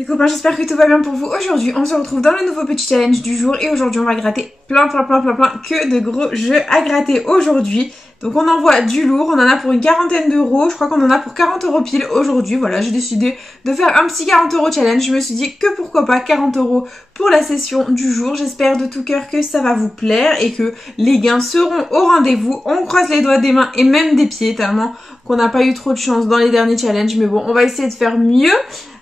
Les copains, j'espère que tout va bien pour vous. Aujourd'hui, on se retrouve dans le nouveau petit challenge du jour et aujourd'hui, on va gratter plein que de gros jeux à gratter aujourd'hui. Donc on envoie du lourd, on en a pour une quarantaine d'euros, je crois qu'on en a pour 40 euros pile aujourd'hui. Voilà, j'ai décidé de faire un petit 40 euros challenge. Je me suis dit que pourquoi pas 40 euros pour la session du jour. J'espère de tout cœur que ça va vous plaire et que les gains seront au rendez-vous. On croise les doigts des mains et même des pieds tellement qu'on n'a pas eu trop de chance dans les derniers challenges. Mais bon, on va essayer de faire mieux.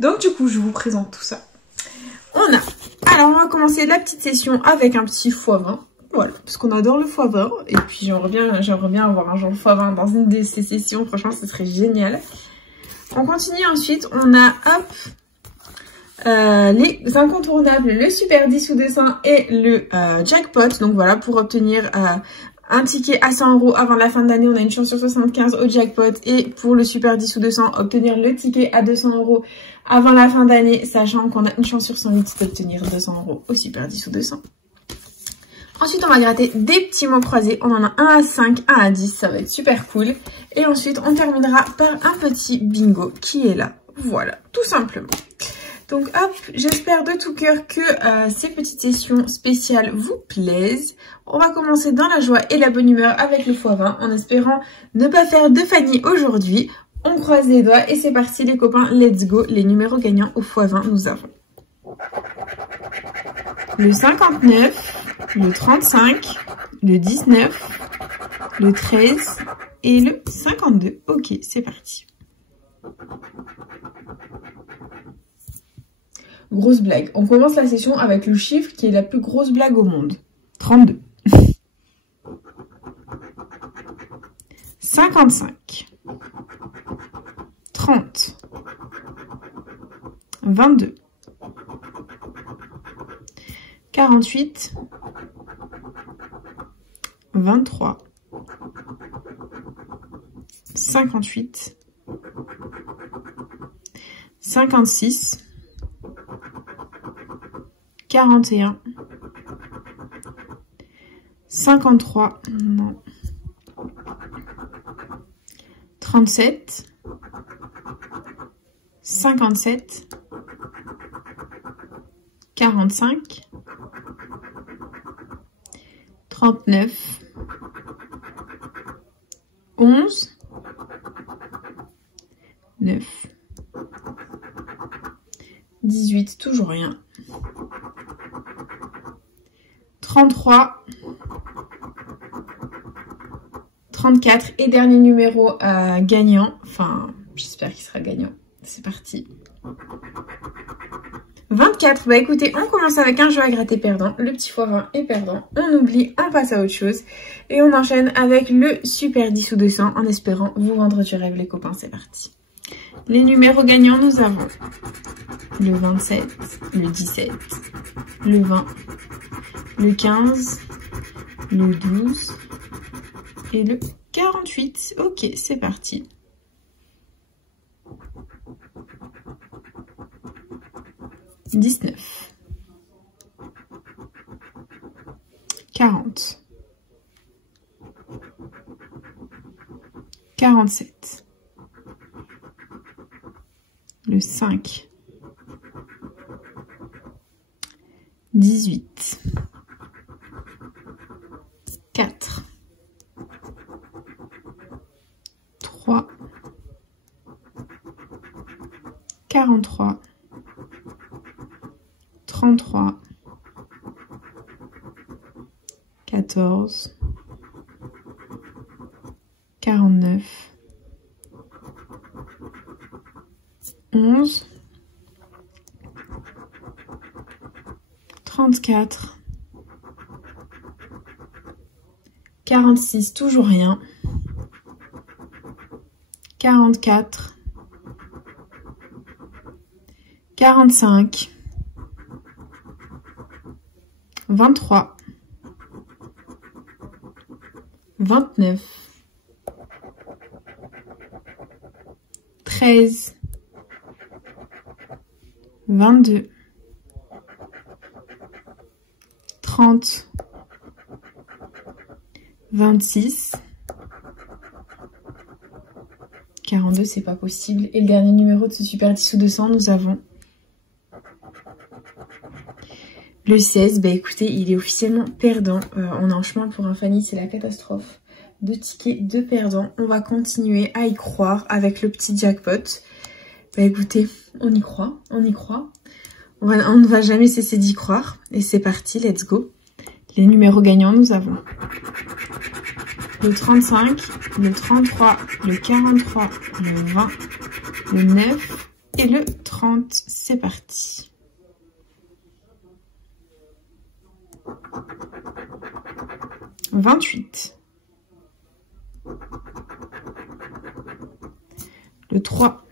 Donc du coup, je vous présente tout ça. Alors on va commencer la petite session avec un petit x20. Voilà, parce qu'on adore le x20. Et puis j'aimerais bien avoir un genre x20 dans une de ces sessions. Franchement, ce serait génial. On continue ensuite. On a, les incontournables, le Super 10 ou 200 et le jackpot. Donc voilà, pour obtenir un ticket à 100 euros avant la fin de l'année, on a une chance sur 75 au jackpot. Et pour le Super 10 ou 200, obtenir le ticket à 200 euros avant la fin d'année, sachant qu'on a une chance sur 108 d'obtenir 200 euros au Super 10 ou 200. Ensuite, on va gratter des petits mots croisés. On en a un à 5, un à 10. Ça va être super cool. Et ensuite, on terminera par un petit bingo qui est là. Voilà, tout simplement. Donc hop, j'espère de tout cœur que ces petites sessions spéciales vous plaisent. On va commencer dans la joie et la bonne humeur avec le x20 en espérant ne pas faire de Fanny aujourd'hui. On croise les doigts et c'est parti les copains, let's go. Les numéros gagnants au x20, nous avons le 59, le 35, le 19, le 13 et le 52. Ok, c'est parti. Grosse blague. On commence la session avec le chiffre qui est la plus grosse blague au monde. 32. 55. 30. 22. 48. 23. 58. 56. 41, 53, non, 37, 57, 45, 39, 11, 9, 18, toujours rien. 33, 34 et dernier numéro gagnant. Enfin, j'espère qu'il sera gagnant. C'est parti. 24. Bah écoutez, on commence avec un jeu à gratter perdant. Le petit x20 est perdant. On oublie, on passe à autre chose. Et on enchaîne avec le Super 10 ou 200 en espérant vous vendre du rêve les copains. C'est parti. Les numéros gagnants, nous avons le 27, le 17, le 20, le 15, le 12 et le 48. Ok, c'est parti. « 19, 40, 47, le 5, 18, 4, 3, 43, 33, 14, 49, 11, 34, 46, toujours rien, 44, 45, 23, 29, 13, 22, 30, 26, 42, c'est pas possible. Et le dernier numéro de ce Super 10 ou 200, nous avons Le 16, bah écoutez, il est officiellement perdant. On est en chemin pour un Fanny, c'est la catastrophe. 2 tickets, 2 perdants. On va continuer à y croire avec le petit jackpot. Bah écoutez, on y croit, on y croit. On ne va jamais cesser d'y croire. Et c'est parti, let's go. Les numéros gagnants, nous avons le 35, le 33, le 43, le 20, le 9 et le 30. C'est parti. « 28. Le 3.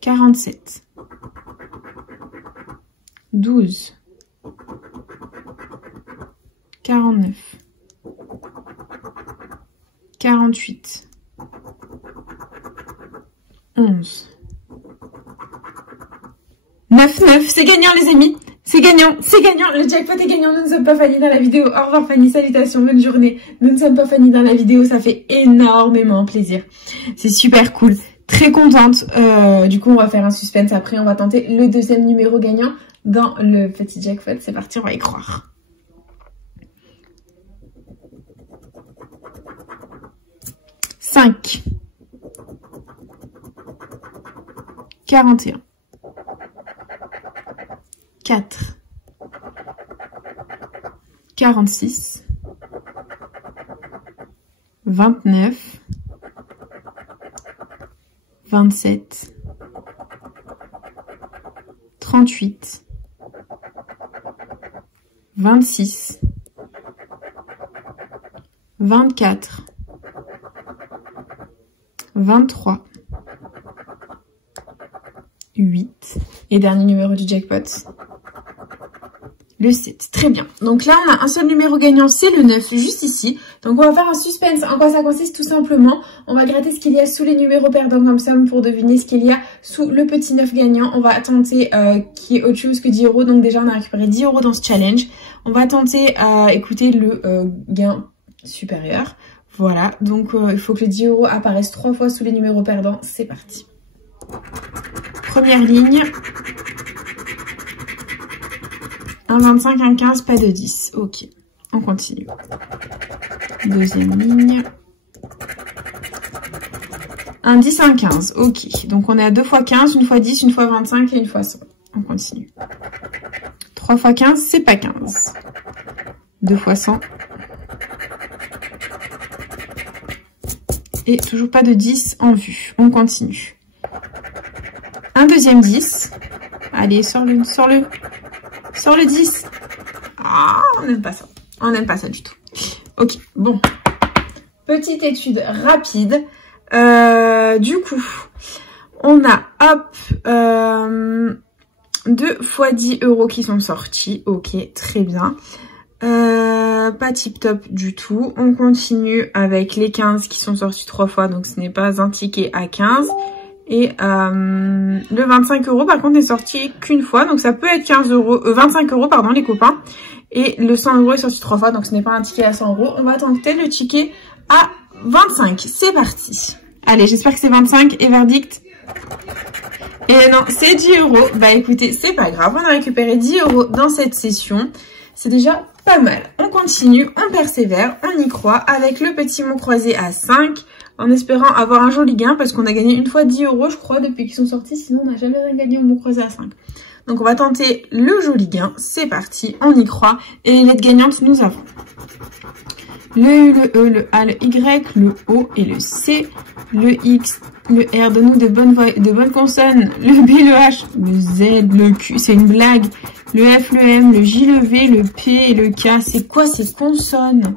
47. 12. 49. 48. 11. 9, c'est gagnant les amis. C'est gagnant, le jackpot est gagnant, nous ne sommes pas Fanny dans la vidéo. Au revoir Fanny, salutations, bonne journée. Nous ne sommes pas Fanny dans la vidéo, ça fait énormément plaisir. C'est super cool, très contente. Du coup, on va faire un suspense après, on va tenter le deuxième numéro gagnant dans le petit jackpot. C'est parti, on va y croire. « 5. 41. 4. 46. 29. 27. 38. 26. 24. 23. 8. Et dernier numéro du jackpot. Le 7. Très bien. Donc là, on a un seul numéro gagnant, c'est le 9, juste ici. Donc on va faire un suspense. En quoi ça consiste? Tout simplement, on va gratter ce qu'il y a sous les numéros perdants comme somme pour deviner ce qu'il y a sous le petit 9 gagnant. On va tenter qui est autre chose que 10 €. Donc déjà, on a récupéré 10 € dans ce challenge. On va tenter écouter le gain supérieur. Voilà. Donc il faut que les 10 € apparaissent 3 fois sous les numéros perdants. C'est parti. Première ligne. Un 25, un 15, pas de 10. Ok, on continue. Deuxième ligne. Un 10, un 15. Ok, donc on est à 2 fois 15, 1 fois 10, 1 fois 25 et 1 fois 100. On continue. 3 fois 15, c'est pas 15. 2 fois 100. Et toujours pas de 10 en vue. On continue. Un deuxième 10. Allez, sors-le, sors-le. Sors le 10. Ah, on n'aime pas ça. On n'aime pas ça du tout. Ok, bon. Petite étude rapide. Du coup, on a, hop, 2 fois 10 € qui sont sortis. Ok, très bien. Pas tip top du tout. On continue avec les 15 qui sont sortis 3 fois. Donc, ce n'est pas un ticket à 15. Et le 25 € par contre n'est sorti qu'une fois, donc ça peut être 25 € pardon les copains. Et le 100 € est sorti 3 fois, donc ce n'est pas un ticket à 100 €. On va tenter le ticket à 25. C'est parti. Allez, j'espère que c'est 25 et verdict. Et non, c'est 10 €. Bah écoutez, c'est pas grave, on a récupéré 10 € dans cette session. C'est déjà pas mal. On continue, on persévère, on y croit avec le petit mot croisé à 5. En espérant avoir un joli gain parce qu'on a gagné une fois 10 € je crois depuis qu'ils sont sortis. Sinon on n'a jamais rien gagné au mot croisé à 5. Donc on va tenter le joli gain. C'est parti, on y croit. Et les lettres gagnantes nous avons le U, le E, le A, le Y, le O et le C. Le X, le R, donne-nous de bonnes consonnes. Le B, le H, le Z, le Q, c'est une blague. Le F, le M, le J, le V, le P et le K. C'est quoi ces consonnes?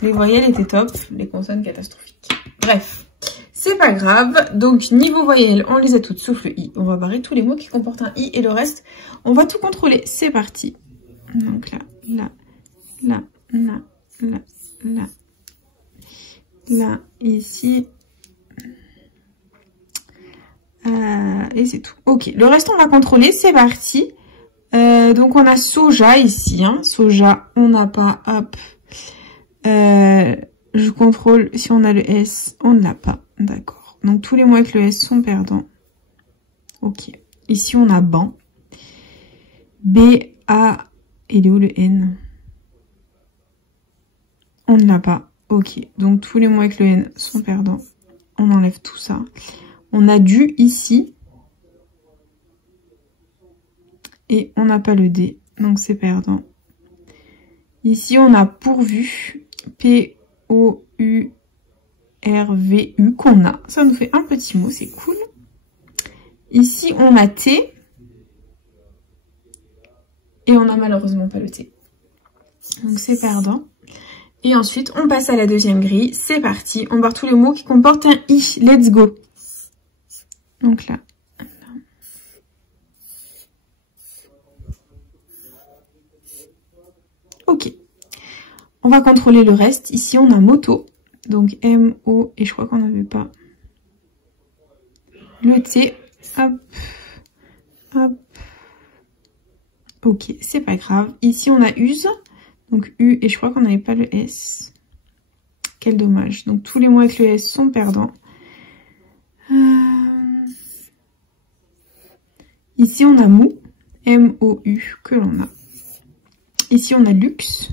Les voyelles étaient top, les consonnes catastrophiques. Bref, c'est pas grave. Donc, niveau voyelles, on les a toutes sauf le I. On va barrer tous les mots qui comportent un I et le reste, on va tout contrôler. C'est parti. Donc là, là, là, là, là, là, là, ici. Et c'est tout. Ok, le reste, on va contrôler. C'est parti. Donc, on a soja ici. Hein. Soja, on n'a pas, hop. Je contrôle si on a le S, on ne l'a pas, d'accord. Donc tous les mots avec le S sont perdants. Ok. Ici on a banc, B, A, il est où le N? On ne l'a pas. Ok, donc tous les mots avec le N sont perdants. On enlève tout ça. On a du ici. Et on n'a pas le D, donc c'est perdant. Ici, on a pourvu. P-O-U-R-V-U qu'on a. Ça nous fait un petit mot, c'est cool. Ici, on a T. Et on n'a malheureusement pas le T. Donc c'est perdant. Et ensuite, on passe à la deuxième grille. C'est parti. On barre tous les mots qui comportent un I. Let's go. Donc là. Ok. On va contrôler le reste. Ici, on a moto. Donc M-O. Et je crois qu'on n'avait pas le T. Hop. Hop. Ok, c'est pas grave. Ici, on a use. Donc U, et je crois qu'on n'avait pas le S. Quel dommage. Donc tous les mots avec le S sont perdants. Ici, on a mou. M-O-U, que l'on a. Ici, on a luxe.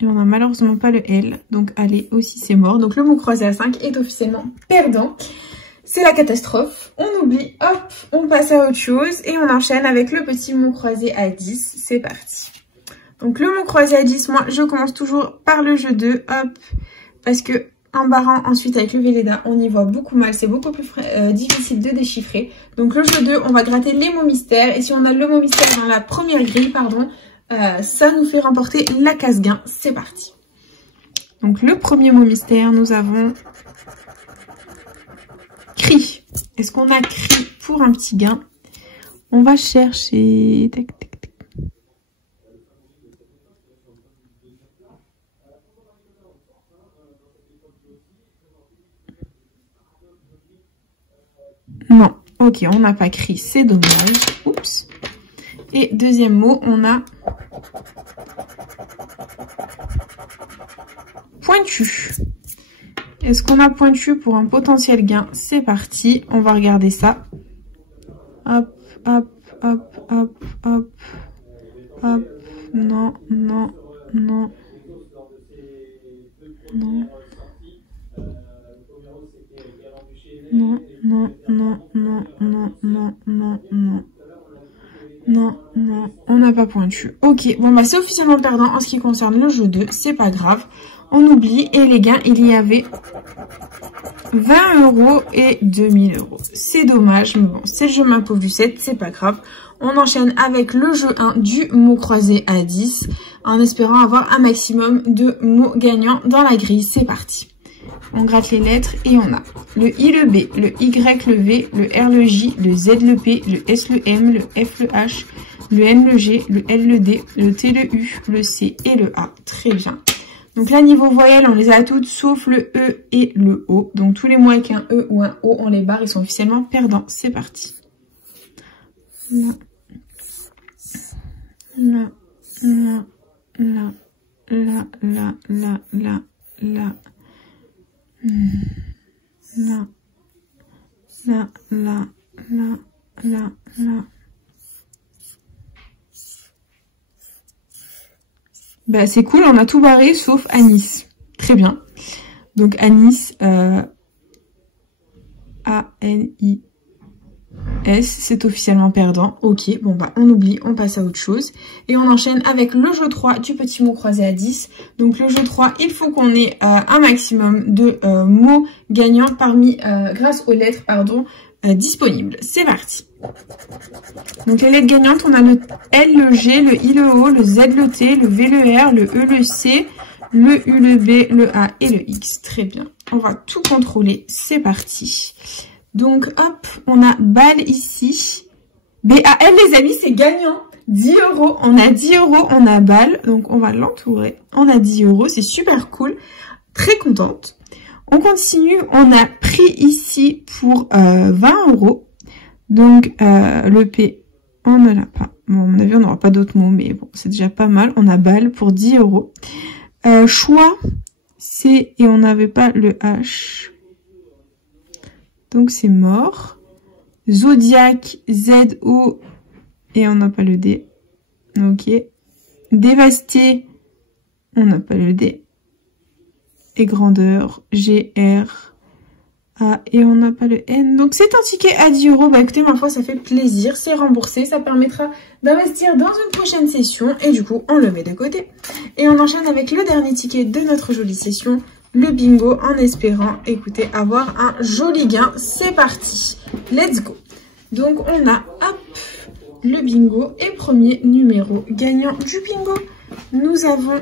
Et on n'a malheureusement pas le L. Donc allez, aussi c'est mort. Donc le mot croisé à 5 est officiellement perdant. C'est la catastrophe. On oublie, hop, on passe à autre chose. Et on enchaîne avec le petit mot croisé à 10. C'est parti. Donc le mot croisé à 10, moi je commence toujours par le jeu 2, hop, parce que en barrant ensuite avec le Velleda, on y voit beaucoup mal, c'est beaucoup plus difficile de déchiffrer. Donc le jeu 2, on va gratter les mots mystères, et si on a le mot mystère dans la première grille, pardon, ça nous fait remporter la case gain, c'est parti. Donc le premier mot mystère, nous avons cri. Est-ce qu'on a cri pour un petit gain? On va chercher... Tac, tac, tac. Non, ok, on n'a pas cri, c'est dommage. Oups. Et deuxième mot, on a pointu. Est-ce qu'on a pointu pour un potentiel gain? C'est parti, on va regarder ça. Hop, hop, hop, hop, hop, hop. Non, non, non. Non. Non, non, non, non, non, non, non, non. Non, non, on n'a pas pointu. Ok, bon bah c'est officiellement perdant en ce qui concerne le jeu 2, c'est pas grave. On oublie, et les gains, il y avait 20 € et 2000 €. C'est dommage, mais bon, c'est le jeu main pauvre du 7, c'est pas grave. On enchaîne avec le jeu 1 du mot croisé à 10, en espérant avoir un maximum de mots gagnants dans la grille. C'est parti. On gratte les lettres et on a le I, le B, le Y, le V, le R, le J, le Z, le P, le S, le M, le F, le H, le N, le G, le L, le D, le T, le U, le C et le A. Très bien. Donc là, niveau voyelles, on les a toutes sauf le E et le O. Donc tous les mots avec un E ou un O, on les barre, ils sont officiellement perdants. C'est parti. Là. Là. Là. Là. Là. Là. Là. Là. Là. Là, là, là, là, là, là. Bah c'est cool, on a tout barré sauf Anis. Très bien. Donc Anis, A-N-I-S, c'est officiellement perdant. Ok, bon bah on oublie, on passe à autre chose. Et on enchaîne avec le jeu 3 du petit mot croisé à 10. Donc le jeu 3, il faut qu'on ait un maximum de mots gagnants parmi, grâce aux lettres, pardon, disponibles. C'est parti. Donc les lettres gagnantes, on a le L, le G, le I, le O, le Z, le T, le V, le R, le E, le C, le U, le B, le A et le X. Très bien. On va tout contrôler. C'est parti. Donc, hop, on a balle ici. B-A-L, les amis, c'est gagnant. 10 €. On a 10 €, on a balle. Donc, on va l'entourer. On a 10 €. C'est super cool. Très contente. On continue. On a pris ici pour 20 €. Donc, le P, on ne l'a pas. Bon, à mon avis, on n'aura pas d'autres mots, mais bon, c'est déjà pas mal. On a balle pour 10 €. Choix, C, et on n'avait pas le H. Donc, c'est mort. Zodiac, Z-O, et on n'a pas le D. Ok. Dévasté, on n'a pas le D. Et grandeur, G, R, A, et on n'a pas le N. Donc c'est un ticket à 10 €. Bah écoutez, ma foi, ça fait plaisir, c'est remboursé. Ça permettra d'investir dans une prochaine session. Et du coup, on le met de côté. Et on enchaîne avec le dernier ticket de notre jolie session, le bingo, en espérant, écoutez, avoir un joli gain. C'est parti, let's go. Donc on a, hop, le bingo et premier numéro gagnant du bingo. Nous avons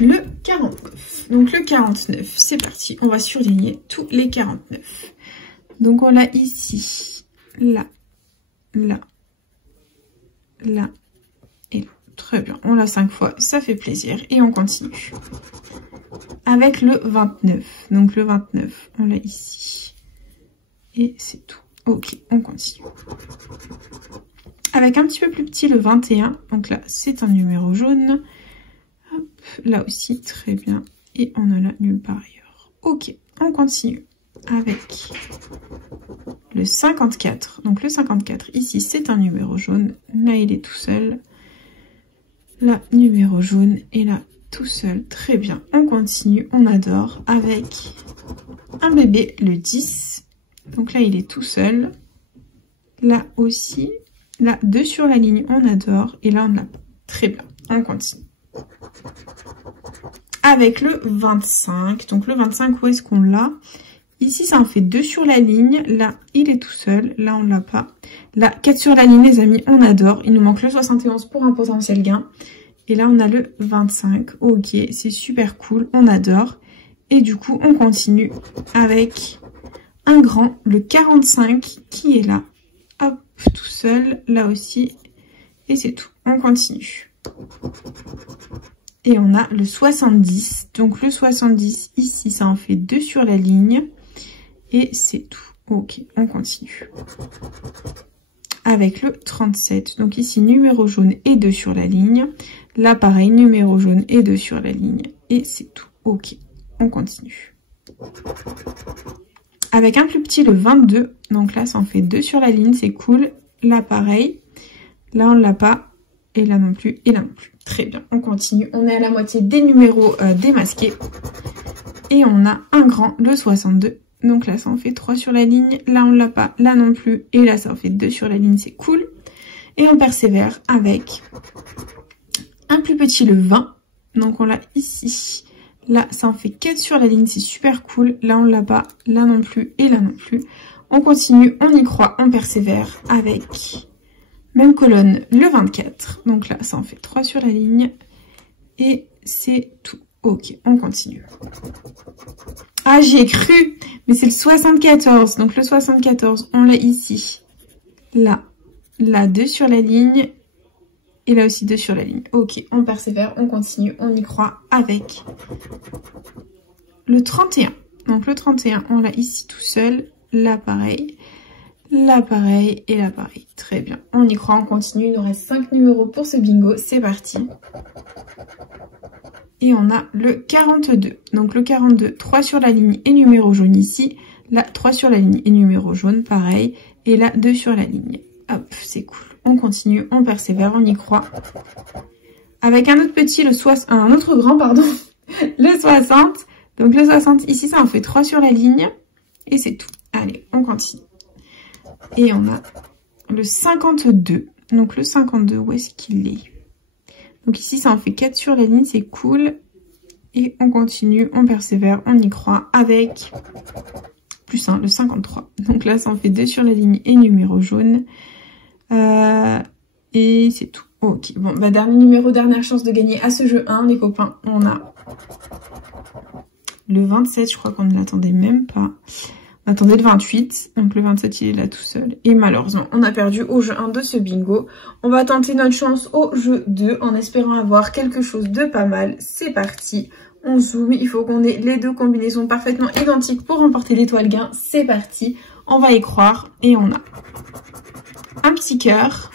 le 49. Donc le 49, c'est parti. On va surligner tous les 49. Donc on l'a ici, là, là, là et là. Très bien, on l'a 5 fois, ça fait plaisir. Et on continue avec le 29. Donc le 29, on l'a ici. Et c'est tout. Ok, on continue. Avec un petit peu plus petit, le 21. Donc là, c'est un numéro jaune. Hop, là aussi, très bien. Et on en a nulle part ailleurs. Ok, on continue avec le 54. Donc le 54, ici, c'est un numéro jaune. Là, il est tout seul. Là, numéro jaune. Et là, tout seul. Très bien, on continue. On adore avec un bébé, le 10. Donc là, il est tout seul. Là aussi. Là, 2 sur la ligne, on adore. Et là, on l'a pas. Très bien, on continue. Avec le 25. Donc le 25, où est-ce qu'on l'a? Ici, ça en fait 2 sur la ligne. Là, il est tout seul. Là, on l'a pas. Là, 4 sur la ligne, les amis, on adore. Il nous manque le 71 pour un potentiel gain. Et là, on a le 25. Ok, c'est super cool. On adore. Et du coup, on continue avec un grand, le 45, qui est là. Hop, tout seul. Là aussi. Et c'est tout. On continue. Et on a le 70. Donc le 70, ici, ça en fait 2 sur la ligne. Et c'est tout. Ok, on continue. Avec le 37. Donc ici, numéro jaune et 2 sur la ligne. Là, pareil, numéro jaune et 2 sur la ligne. Et c'est tout. Ok, on continue. Avec un plus petit, le 22. Donc là, ça en fait 2 sur la ligne. C'est cool. Là, pareil. Là, on ne l'a pas. Et là non plus. Et là non plus. Très bien, on continue. On est à la moitié des numéros démasqués. Et on a un grand, le 62. Donc là, ça en fait 3 sur la ligne. Là, on l'a pas. Là non plus. Et là, ça en fait 2 sur la ligne. C'est cool. Et on persévère avec un plus petit, le 20. Donc on l'a ici. Là, ça en fait 4 sur la ligne. C'est super cool. Là, on l'a pas. Là non plus. Et là non plus. On continue. On y croit. On persévère avec... même colonne, le 24. Donc là, ça en fait 3 sur la ligne. Et c'est tout. Ok, on continue. Ah, j'y ai cru. Mais c'est le 74. Donc le 74, on l'a ici. Là. Là, 2 sur la ligne. Et là aussi 2 sur la ligne. Ok, on persévère, on continue, on y croit avec le 31. Donc le 31, on l'a ici tout seul. Là, pareil. Là, pareil. Et là, pareil. Très bien. On y croit, on continue. Il nous reste 5 numéros pour ce bingo. C'est parti. Et on a le 42. Donc le 42, 3 sur la ligne et numéro jaune ici. Là, 3 sur la ligne et numéro jaune, pareil. Et là, 2 sur la ligne. Hop, c'est cool. On continue, on persévère, on y croit. Avec un autre petit, un autre grand, pardon. Le 60. Donc le 60, ici, ça en fait 3 sur la ligne. Et c'est tout. Allez, on continue. Et on a le 52. Donc le 52, où est-ce qu'il est? Donc ici, ça en fait 4 sur la ligne, c'est cool. Et on continue, on persévère, on y croit avec plus 1, le 53. Donc là, ça en fait 2 sur la ligne et numéro jaune. Et c'est tout. Ok, bon, bah dernier numéro, dernière chance de gagner à ce jeu 1, les copains. On a le 27, je crois qu'on ne l'attendait même pas. On attendait le 28, donc le 27 il est là tout seul. Et malheureusement, on a perdu au jeu 1 de ce bingo. On va tenter notre chance au jeu 2 en espérant avoir quelque chose de pas mal. C'est parti, on zoome, il faut qu'on ait les deux combinaisons parfaitement identiques pour remporter l'étoile gain. C'est parti, on va y croire et on a un petit cœur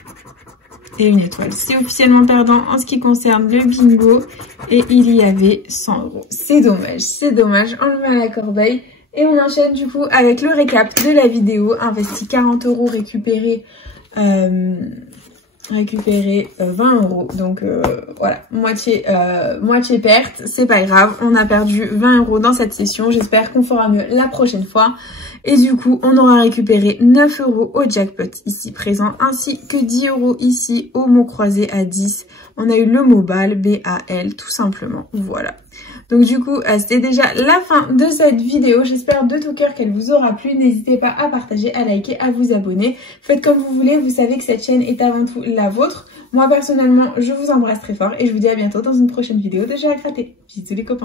et une étoile. C'est officiellement perdant en ce qui concerne le bingo et il y avait 100 €. C'est dommage, on le met à la corbeille. Et on enchaîne du coup avec le récap de la vidéo. Investi 40 €, récupéré 20 €. Donc voilà, moitié perte, c'est pas grave. On a perdu 20 € dans cette session. J'espère qu'on fera mieux la prochaine fois. Et du coup, on aura récupéré 9 € au jackpot ici présent, ainsi que 10 € ici au mot croisé à 10. On a eu le mot BAL, B-A-L, tout simplement. Voilà. Donc du coup, c'était déjà la fin de cette vidéo. J'espère de tout cœur qu'elle vous aura plu. N'hésitez pas à partager, à liker, à vous abonner. Faites comme vous voulez, vous savez que cette chaîne est avant tout la vôtre. Moi personnellement, je vous embrasse très fort et je vous dis à bientôt dans une prochaine vidéo de Jeux à gratter. Bisous les copains.